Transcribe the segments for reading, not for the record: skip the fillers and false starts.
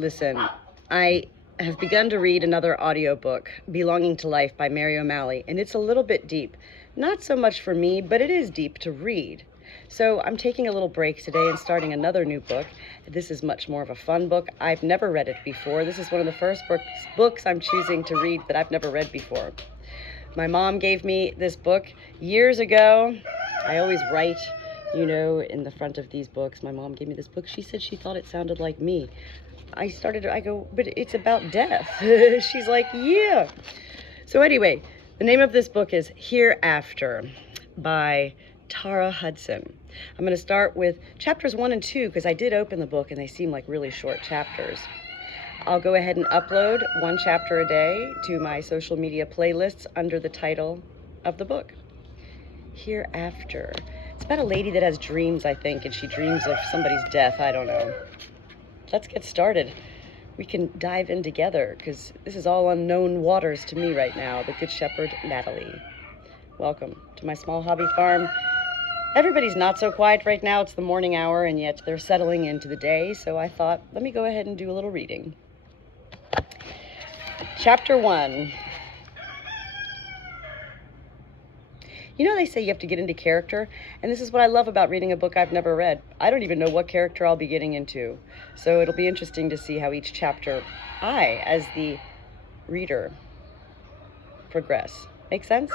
Listen, I have begun to read another audiobook, Belonging to Life by Mary O'Malley, and it's a little bit deep. Not so much for me, but it is deep to read. So I'm taking a little break today and starting another new book. This is much more of a fun book. I've never read it before. This is one of the first books I'm choosing to read that I've never read before. My mom gave me this book years ago. I always write, in the front of these books. My mom gave me this book. She said she thought it sounded like me. I go, but it's about death. She's like, yeah. So anyway, the name of this book is Hereafter by Hudson. I'm going to start with chapters 1 and 2 because I did open the book and they seem like really short chapters. I'll go ahead and upload one chapter a day to my social media playlists under the title of the book. Hereafter. It's about a lady that has dreams, I think, and she dreams of somebody's death. I don't know. Let's get started. We can dive in together because this is all unknown waters to me right now. The Good Shepherd, Natalie. Welcome to my small hobby farm. Everybody's not so quiet right now. It's the morning hour and yet they're settling into the day. So I thought, let me go ahead and do a little reading. Chapter 1. They say you have to get into character, and this is what I love about reading a book I've never read. I don't even know what character I'll be getting into, so it'll be interesting to see how each chapter I, as the reader, progress. Make sense?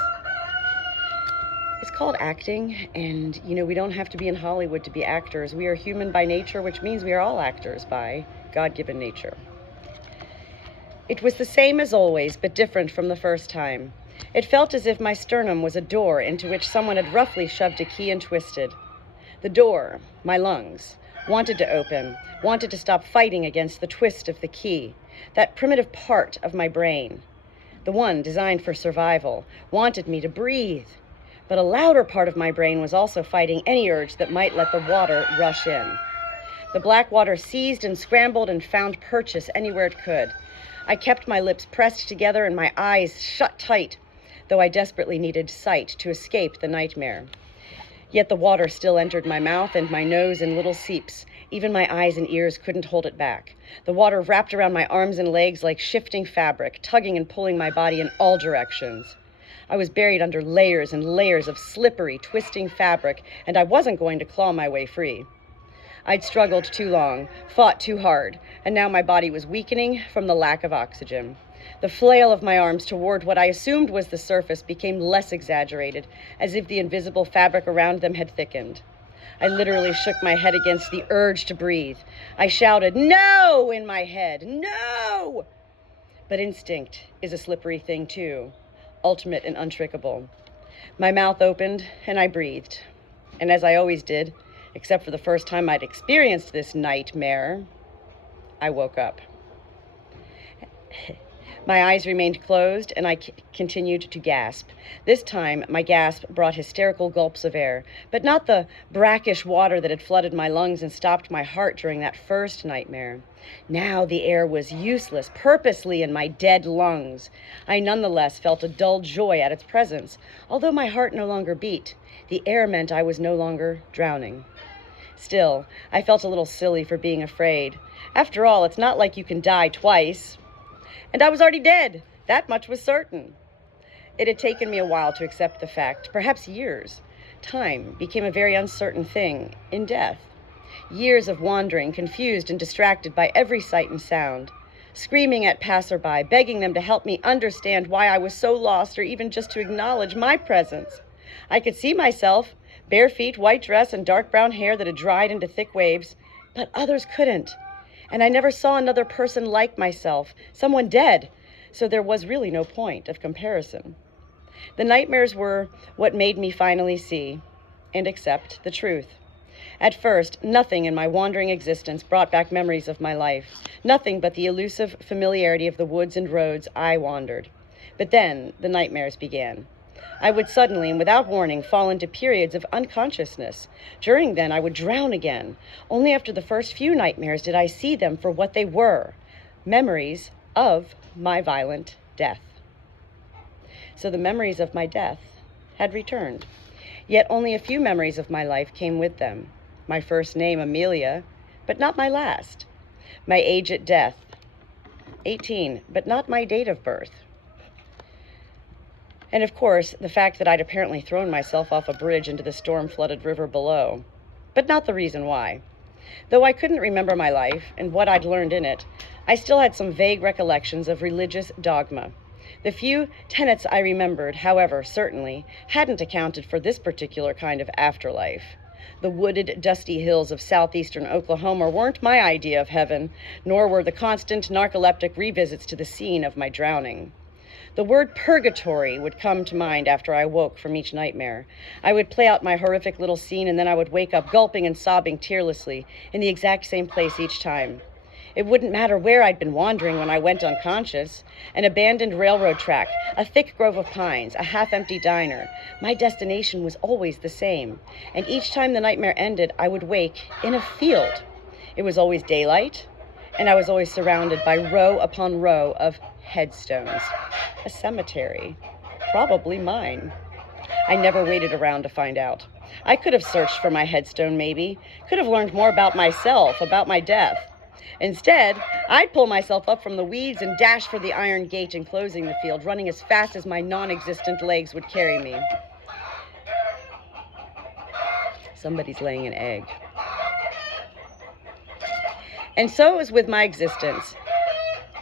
It's called acting, and, we don't have to be in Hollywood to be actors. We are human by nature, which means we are all actors by God-given nature. It was the same as always, but different from the first time. It felt as if my sternum was a door into which someone had roughly shoved a key and twisted. The door, my lungs, wanted to open, wanted to stop fighting against the twist of the key, that primitive part of my brain, the one designed for survival, wanted me to breathe. But a louder part of my brain was also fighting any urge that might let the water rush in. The black water seized and scrambled and found purchase anywhere it could. I kept my lips pressed together and my eyes shut tight, though I desperately needed sight to escape the nightmare. Yet the water still entered my mouth and my nose in little seeps. Even my eyes and ears couldn't hold it back. The water wrapped around my arms and legs like shifting fabric, tugging and pulling my body in all directions. I was buried under layers and layers of slippery, twisting fabric, and I wasn't going to claw my way free. I'd struggled too long, fought too hard, and now my body was weakening from the lack of oxygen. The flail of my arms toward what I assumed was the surface became less exaggerated, as if the invisible fabric around them had thickened. I literally shook my head against the urge to breathe. I shouted, "No!" in my head, "No!" But instinct is a slippery thing too, ultimate and untrickable. My mouth opened and I breathed. And as I always did, except for the first time I'd experienced this nightmare, I woke up. My eyes remained closed, and I continued to gasp. This time, my gasp brought hysterical gulps of air, but not the brackish water that had flooded my lungs and stopped my heart during that first nightmare. Now the air was useless, purposely in my dead lungs. I nonetheless felt a dull joy at its presence, although my heart no longer beat. The air meant I was no longer drowning. Still, I felt a little silly for being afraid. After all, it's not like you can die twice. And I was already dead. That much was certain. It had taken me a while to accept the fact, perhaps years. Time became a very uncertain thing in death. Years of wandering, confused and distracted by every sight and sound. Screaming at passerby, begging them to help me understand why I was so lost or even just to acknowledge my presence. I could see myself, bare feet, white dress, and dark brown hair that had dried into thick waves, but others couldn't. And I never saw another person like myself, someone dead, so there was really no point of comparison. The nightmares were what made me finally see and accept the truth. At first, nothing in my wandering existence brought back memories of my life, nothing but the elusive familiarity of the woods and roads I wandered. But then the nightmares began. I would suddenly and without warning fall into periods of unconsciousness. During them, I would drown again. Only after the first few nightmares did I see them for what they were, memories of my violent death. So the memories of my death had returned. Yet only a few memories of my life came with them. My first name, Amelia, but not my last. My age at death, 18, but not my date of birth. And of course, the fact that I'd apparently thrown myself off a bridge into the storm-flooded river below, but not the reason why. Though I couldn't remember my life and what I'd learned in it, I still had some vague recollections of religious dogma. The few tenets I remembered, however, certainly hadn't accounted for this particular kind of afterlife. The wooded, dusty hills of southeastern Oklahoma weren't my idea of heaven, nor were the constant narcoleptic revisits to the scene of my drowning. The word purgatory would come to mind after I woke from each nightmare. I would play out my horrific little scene, and then I would wake up gulping and sobbing tearlessly in the exact same place each time. It wouldn't matter where I'd been wandering when I went unconscious. An abandoned railroad track, a thick grove of pines, a half-empty diner. My destination was always the same, and each time the nightmare ended, I would wake in a field. It was always daylight, and I was always surrounded by row upon row of headstones. A cemetery. Probably mine. I never waited around to find out. I could have searched for my headstone, maybe. Could have learned more about myself, about my death. Instead, I'd pull myself up from the weeds and dash for the iron gate enclosing the field, running as fast as my non-existent legs would carry me. Somebody's laying an egg. And so it was with my existence.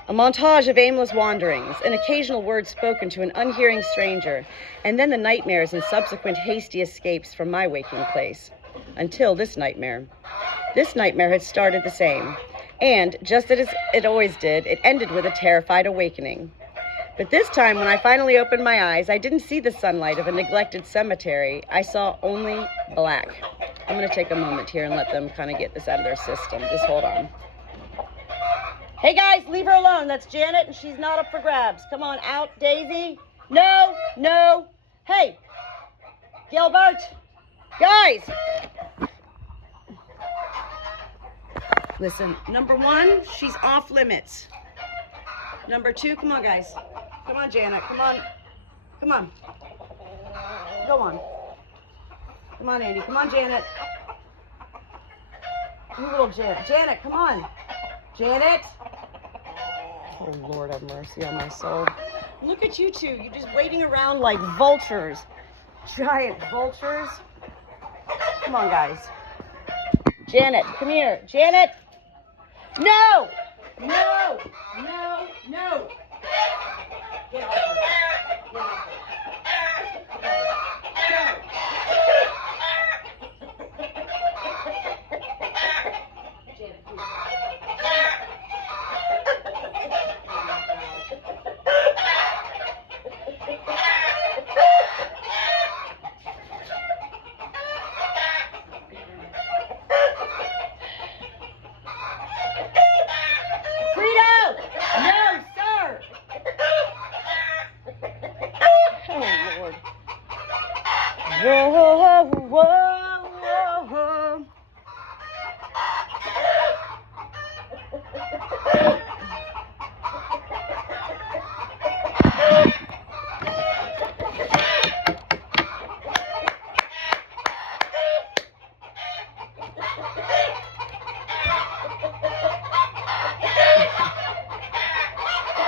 A montage of aimless wanderings, an occasional word spoken to an unhearing stranger, and then the nightmares and subsequent hasty escapes from my waking place. Until this nightmare. This nightmare had started the same, and, just as it always did, it ended with a terrified awakening. But this time, when I finally opened my eyes, I didn't see the sunlight of a neglected cemetery. I saw only black. I'm going to take a moment here and let them kind of get this out of their system. Just hold on. Hey guys, leave her alone. That's Janet, and she's not up for grabs. Come on, out, Daisy. No, no. Hey, Gilbert. Guys. Listen, number one, she's off limits. Number two, come on, guys. Come on, Janet. Come on. Come on. Go on. Come on, Andy. Come on, Janet. You little Janet. Janet, come on. Janet. Oh, Lord have mercy on my soul. Look at you two. You're just waiting around like vultures. Giant vultures. Come on, guys. Janet, come here. Janet. No! No! No! No! Get off of me. Get off of me. Whoa, whoa, whoa.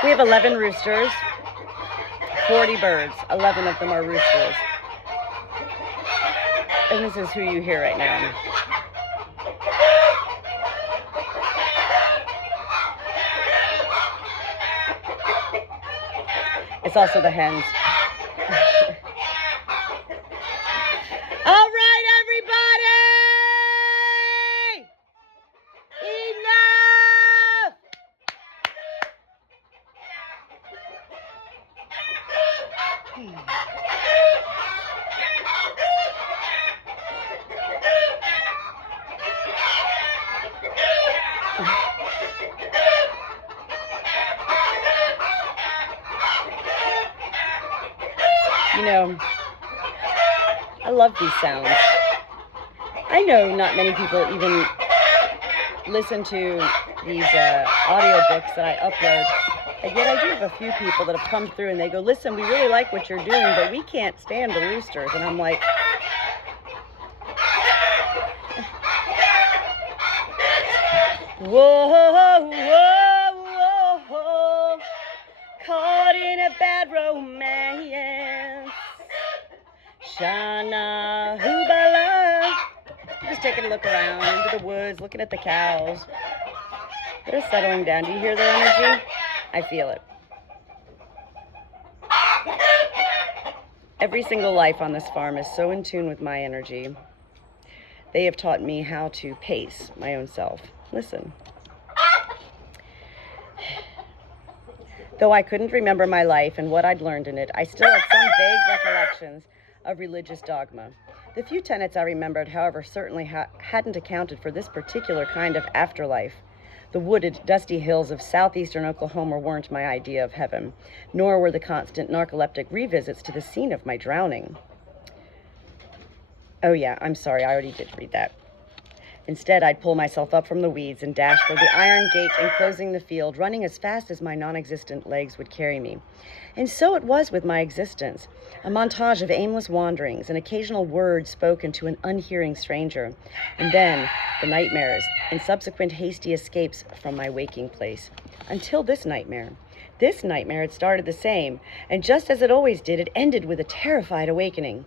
We have 11 roosters, 40 birds. 11 of them are roosters. And this is who you hear right now. It's also the hens. All right, everybody! Enough! You know, I love these sounds. I know not many people even listen to these audiobooks that I upload, and yet I do have a few people that have come through and they go, listen, we really like what you're doing, but we can't stand the roosters. And I'm like, whoa, Shana Hubala. Just taking a look around into the woods, looking at the cows. They're settling down. Do you hear their energy? I feel it. Every single life on this farm is so in tune with my energy. They have taught me how to pace my own self. Listen. Though I couldn't remember my life and what I'd learned in it, I still had some vague recollections of religious dogma. The few tenets I remembered, however, certainly hadn't accounted for this particular kind of afterlife. The wooded, dusty hills of southeastern Oklahoma weren't my idea of heaven, nor were the constant narcoleptic revisits to the scene of my drowning. Oh yeah, I'm sorry, I already did read that. Instead, I'd pull myself up from the weeds and dash for the iron gate enclosing the field, running as fast as my non-existent legs would carry me. And so it was with my existence, a montage of aimless wanderings, an occasional word spoken to an unhearing stranger, and then the nightmares and subsequent hasty escapes from my waking place. Until this nightmare. This nightmare had started the same, and just as it always did, it ended with a terrified awakening.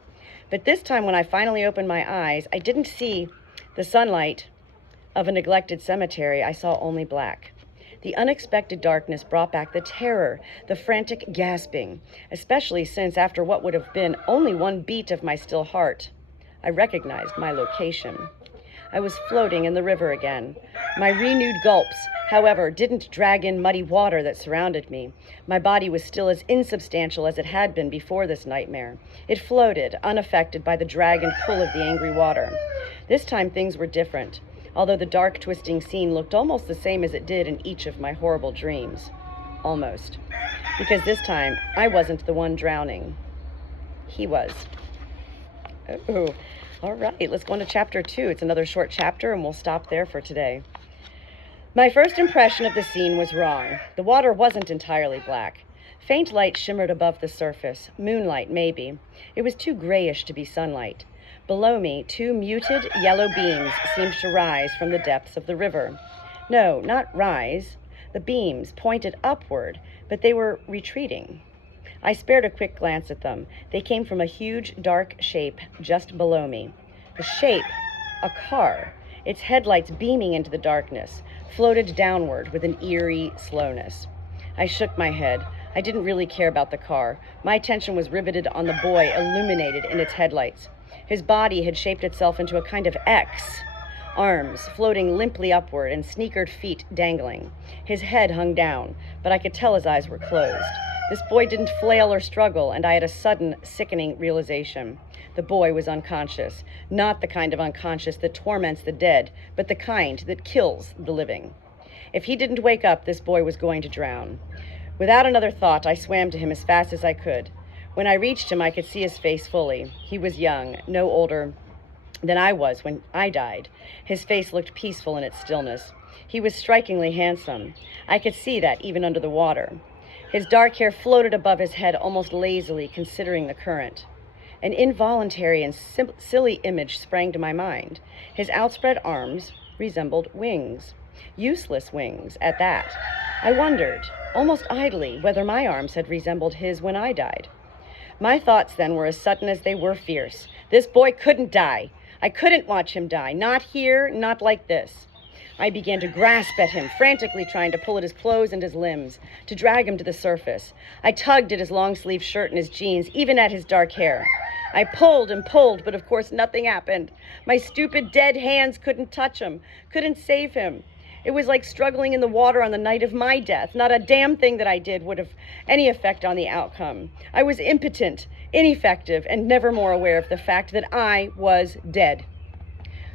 But this time when I finally opened my eyes, I didn't see the sunlight of a neglected cemetery. I saw only black. The unexpected darkness brought back the terror, the frantic gasping, especially since after what would have been only one beat of my still heart, I recognized my location. I was floating in the river again. My renewed gulps, however, didn't drag in muddy water that surrounded me. My body was still as insubstantial as it had been before this nightmare. It floated, unaffected by the drag and pull of the angry water. This time things were different, although the dark, twisting scene looked almost the same as it did in each of my horrible dreams. Almost. Because this time, I wasn't the one drowning. He was. Oh, all right, let's go on to chapter 2. It's another short chapter, and we'll stop there for today. My first impression of the scene was wrong. The water wasn't entirely black. Faint light shimmered above the surface. Moonlight, maybe. It was too grayish to be sunlight. Below me, two muted yellow beams seemed to rise from the depths of the river. No, not rise. The beams pointed upward, but they were retreating. I spared a quick glance at them. They came from a huge, dark shape just below me. The shape, a car, its headlights beaming into the darkness, floated downward with an eerie slowness. I shook my head. I didn't really care about the car. My attention was riveted on the boy illuminated in its headlights. His body had shaped itself into a kind of X, arms floating limply upward and sneakered feet dangling. His head hung down, but I could tell his eyes were closed. This boy didn't flail or struggle, and I had a sudden, sickening realization. The boy was unconscious, not the kind of unconscious that torments the dead, but the kind that kills the living. If he didn't wake up, this boy was going to drown. Without another thought, I swam to him as fast as I could. When I reached him, I could see his face fully. He was young, no older than I was when I died. His face looked peaceful in its stillness. He was strikingly handsome. I could see that even under the water. His dark hair floated above his head almost lazily, considering the current. An involuntary and silly image sprang to my mind. His outspread arms resembled wings. Useless wings, at that. I wondered, almost idly, whether my arms had resembled his when I died. My thoughts then were as sudden as they were fierce. This boy couldn't die. I couldn't watch him die. Not here, not like this. I began to grasp at him, frantically trying to pull at his clothes and his limbs, to drag him to the surface. I tugged at his long-sleeved shirt and his jeans, even at his dark hair. I pulled and pulled, but of course nothing happened. My stupid dead hands couldn't touch him, couldn't save him. It was like struggling in the water on the night of my death. Not a damn thing that I did would have any effect on the outcome. I was impotent, ineffective, and never more aware of the fact that I was dead.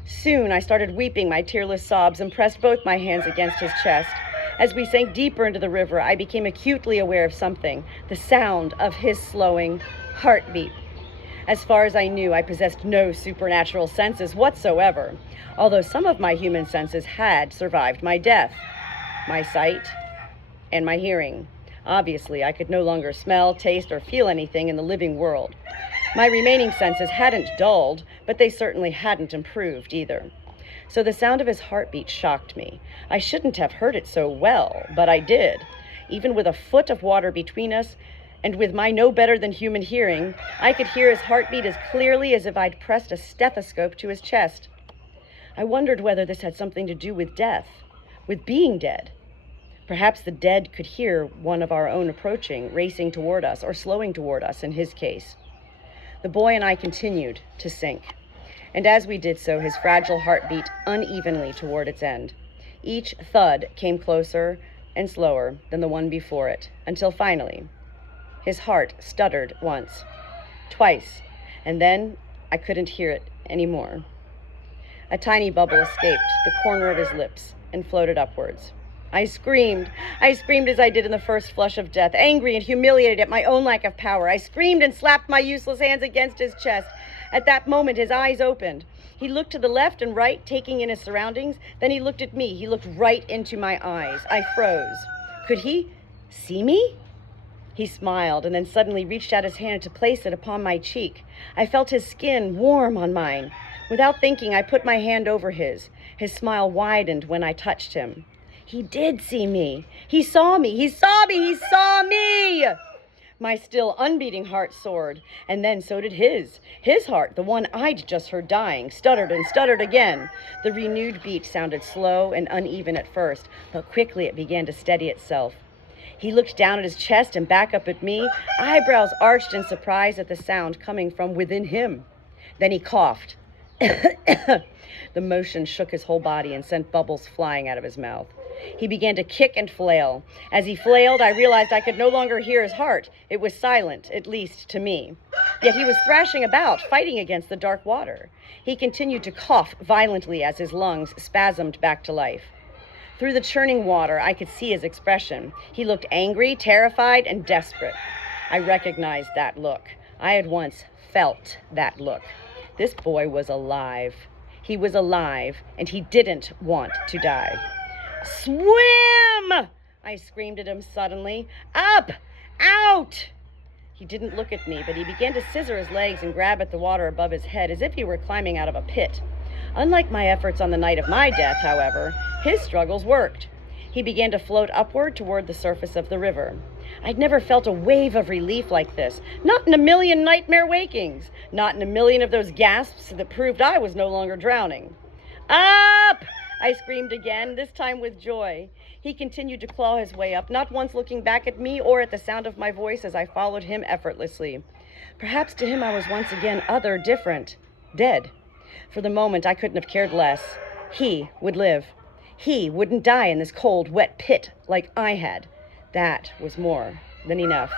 Soon I started weeping my tearless sobs and pressed both my hands against his chest. As we sank deeper into the river, I became acutely aware of something, the sound of his slowing heartbeat. As far as I knew, I possessed no supernatural senses whatsoever, although some of my human senses had survived my death, my sight and my hearing. Obviously, I could no longer smell, taste, or feel anything in the living world. My remaining senses hadn't dulled, but they certainly hadn't improved either. So the sound of his heartbeat shocked me. I shouldn't have heard it so well, but I did. Even with a foot of water between us, and with my no better than human hearing, I could hear his heartbeat as clearly as if I'd pressed a stethoscope to his chest. I wondered whether this had something to do with death, with being dead. Perhaps the dead could hear one of our own approaching, racing toward us, or slowing toward us in his case. The boy and I continued to sink, and as we did so, his fragile heart beat unevenly toward its end. Each thud came closer and slower than the one before it, until finally, his heart stuttered once, twice, and then I couldn't hear it anymore. A tiny bubble escaped the corner of his lips and floated upwards. I screamed as I did in the first flush of death, angry and humiliated at my own lack of power. I screamed and slapped my useless hands against his chest. At that moment, his eyes opened. He looked to the left and right, taking in his surroundings. Then he looked at me. He looked right into my eyes. I froze. Could he see me? He smiled and then suddenly reached out his hand to place it upon my cheek. I felt his skin warm on mine. Without thinking, I put my hand over his. His smile widened when I touched him. He did see me. He saw me. He saw me. He saw me. My still unbeating heart soared, and then so did his. His heart, the one I'd just heard dying, stuttered and stuttered again. The renewed beat sounded slow and uneven at first, but quickly it began to steady itself. He looked down at his chest and back up at me, eyebrows arched in surprise at the sound coming from within him. Then he coughed. The motion shook his whole body and sent bubbles flying out of his mouth. He began to kick and flail. As he flailed, I realized I could no longer hear his heart. It was silent, at least to me. Yet he was thrashing about, fighting against the dark water. He continued to cough violently as his lungs spasmed back to life. Through the churning water, I could see his expression. He looked angry, terrified, and desperate. I recognized that look. I had once felt that look. This boy was alive. He was alive, and he didn't want to die. "Swim!" I screamed at him suddenly. "Up! Out!" He didn't look at me, but he began to scissor his legs and grab at the water above his head as if he were climbing out of a pit. Unlike my efforts on the night of my death, however, his struggles worked. He began to float upward toward the surface of the river. I'd never felt a wave of relief like this, not in a million nightmare wakings, not in a million of those gasps that proved I was no longer drowning. "Up!" I screamed again, this time with joy. He continued to claw his way up, not once looking back at me or at the sound of my voice as I followed him effortlessly. Perhaps to him I was once again other, different, dead. For the moment, I couldn't have cared less. He would live. He wouldn't die in this cold, wet pit like I had. That was more than enough.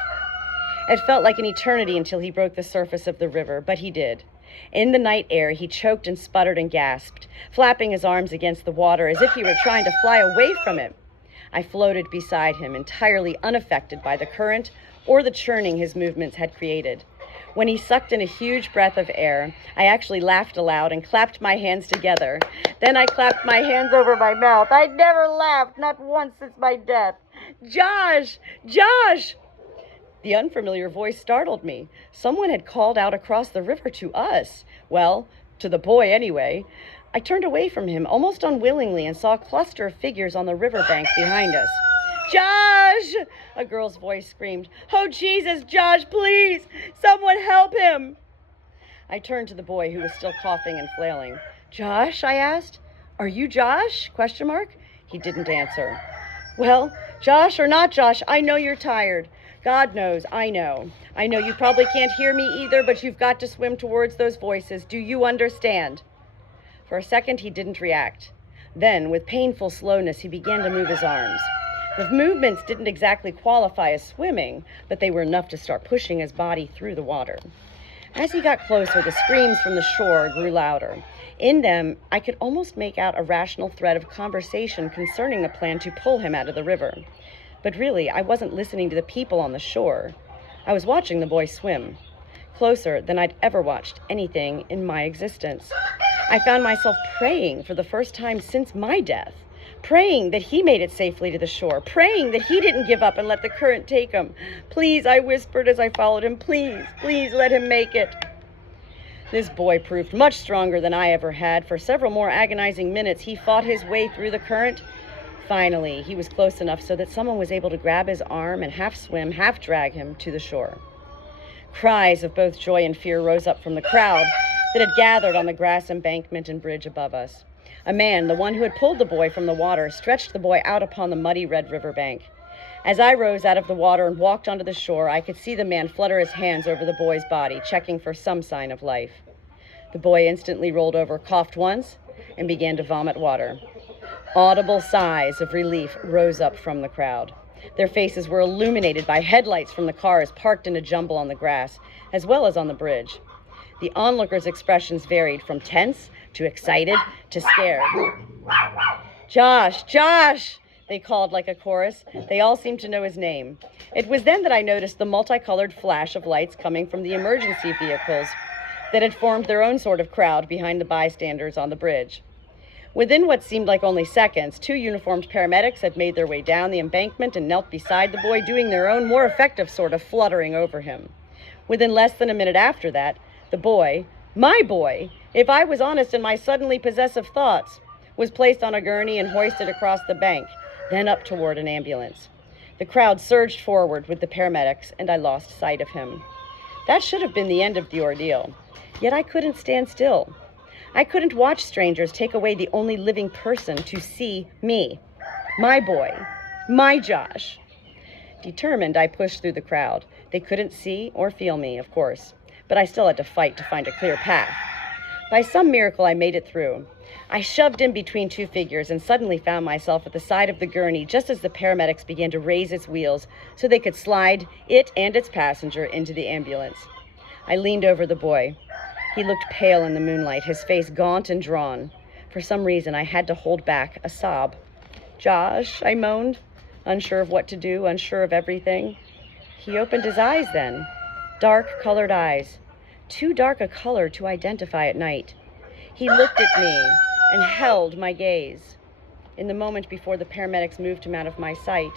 It felt like an eternity until he broke the surface of the river, but he did. In the night air, he choked and sputtered and gasped, flapping his arms against the water as if he were trying to fly away from it. I floated beside him, entirely unaffected by the current or the churning his movements had created. When he sucked in a huge breath of air, I actually laughed aloud and clapped my hands together. Then I clapped my hands over my mouth. I'd never laughed, not once since my death. "Josh! Josh!" The unfamiliar voice startled me. Someone had called out across the river to us. Well, to the boy anyway. I turned away from him almost unwillingly and saw a cluster of figures on the riverbank behind us. "Josh!" a girl's voice screamed. "Oh, Jesus, Josh, please! Someone help him!" I turned to the boy who was still coughing and flailing. "Josh?" I asked. "Are you Josh?" ? He didn't answer. "Well, Josh or not Josh, I know you're tired. God knows, I know. I know you probably can't hear me either, but you've got to swim towards those voices. Do you understand?" For a second, he didn't react. Then, with painful slowness, he began to move his arms. The movements didn't exactly qualify as swimming, but they were enough to start pushing his body through the water. As he got closer, the screams from the shore grew louder. In them, I could almost make out a rational thread of conversation concerning the plan to pull him out of the river. But really, I wasn't listening to the people on the shore. I was watching the boy swim, closer than I'd ever watched anything in my existence. I found myself praying for the first time since my death, praying that he made it safely to the shore, praying that he didn't give up and let the current take him. "Please," I whispered as I followed him, "please, please let him make it." This boy proved much stronger than I ever had. For several more agonizing minutes, he fought his way through the current. Finally, he was close enough so that someone was able to grab his arm and half swim, half drag him to the shore. Cries of both joy and fear rose up from the crowd that had gathered on the grass embankment and bridge above us. A man, the one who had pulled the boy from the water, stretched the boy out upon the muddy red river bank. As I rose out of the water and walked onto the shore, I could see the man flutter his hands over the boy's body, checking for some sign of life. The boy instantly rolled over, coughed once, and began to vomit water. Audible sighs of relief rose up from the crowd. Their faces were illuminated by headlights from the cars parked in a jumble on the grass, as well as on the bridge. The onlookers' expressions varied from tense to excited to scared. "Josh! Josh!" they called like a chorus. They all seemed to know his name. It was then that I noticed the multicolored flash of lights coming from the emergency vehicles that had formed their own sort of crowd behind the bystanders on the bridge. Within what seemed like only seconds, 2 uniformed paramedics had made their way down the embankment and knelt beside the boy, doing their own more effective sort of fluttering over him. Within less than a minute after that, the boy, my boy, if I was honest in my suddenly possessive thoughts, was placed on a gurney and hoisted across the bank, then up toward an ambulance. The crowd surged forward with the paramedics, and I lost sight of him. That should have been the end of the ordeal. Yet I couldn't stand still. I couldn't watch strangers take away the only living person to see me, my boy, my Josh. Determined, I pushed through the crowd. They couldn't see or feel me, of course, but I still had to fight to find a clear path. By some miracle, I made it through. I shoved in between 2 figures and suddenly found myself at the side of the gurney just as the paramedics began to raise its wheels so they could slide it and its passenger into the ambulance. I leaned over the boy. He looked pale in the moonlight, his face gaunt and drawn. For some reason, I had to hold back a sob. "Josh," I moaned, unsure of what to do, unsure of everything. He opened his eyes then, dark-colored eyes, too dark a color to identify at night. He looked at me and held my gaze. In the moment before the paramedics moved him out of my sight,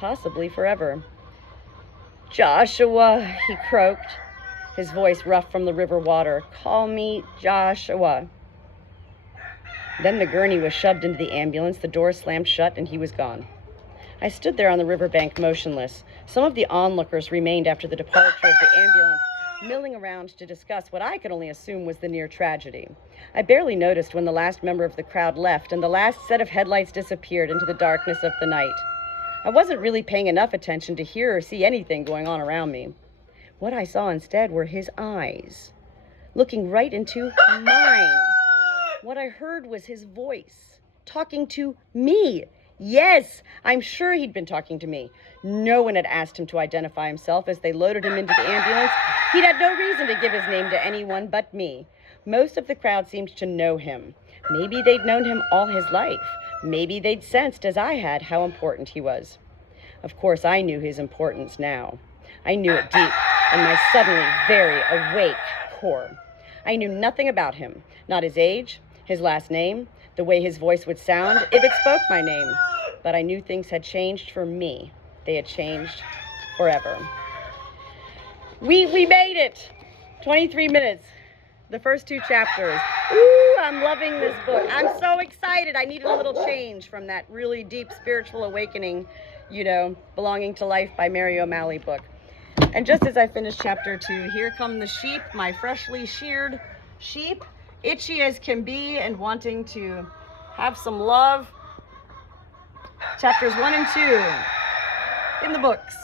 possibly forever. "Joshua," he croaked, his voice rough from the river water. "Call me Joshua." Then the gurney was shoved into the ambulance, the door slammed shut, and he was gone. I stood there on the riverbank motionless. Some of the onlookers remained after the departure of the ambulance, milling around to discuss what I could only assume was the near tragedy. I barely noticed when the last member of the crowd left and the last set of headlights disappeared into the darkness of the night. I wasn't really paying enough attention to hear or see anything going on around me. What I saw instead were his eyes, looking right into mine. What I heard was his voice, talking to me. Yes, I'm sure he'd been talking to me. No one had asked him to identify himself as they loaded him into the ambulance. He'd had no reason to give his name to anyone but me. Most of the crowd seemed to know him. Maybe they'd known him all his life. Maybe they'd sensed, as I had, how important he was. Of course, I knew his importance now. I knew it deep in my suddenly very awake core. I knew nothing about him, not his age, his last name, the way his voice would sound if it spoke my name. But I knew things had changed for me. They had changed forever. We made it! 23 minutes. The first 2 chapters. Ooh, I'm loving this book. I'm so excited. I needed a little change from that really deep spiritual awakening, Belonging to Life by Mary O'Malley book. And just as I finished chapter 2, here come the sheep, my freshly sheared sheep, itchy as can be and wanting to have some love. Chapters 1 and 2 in the books.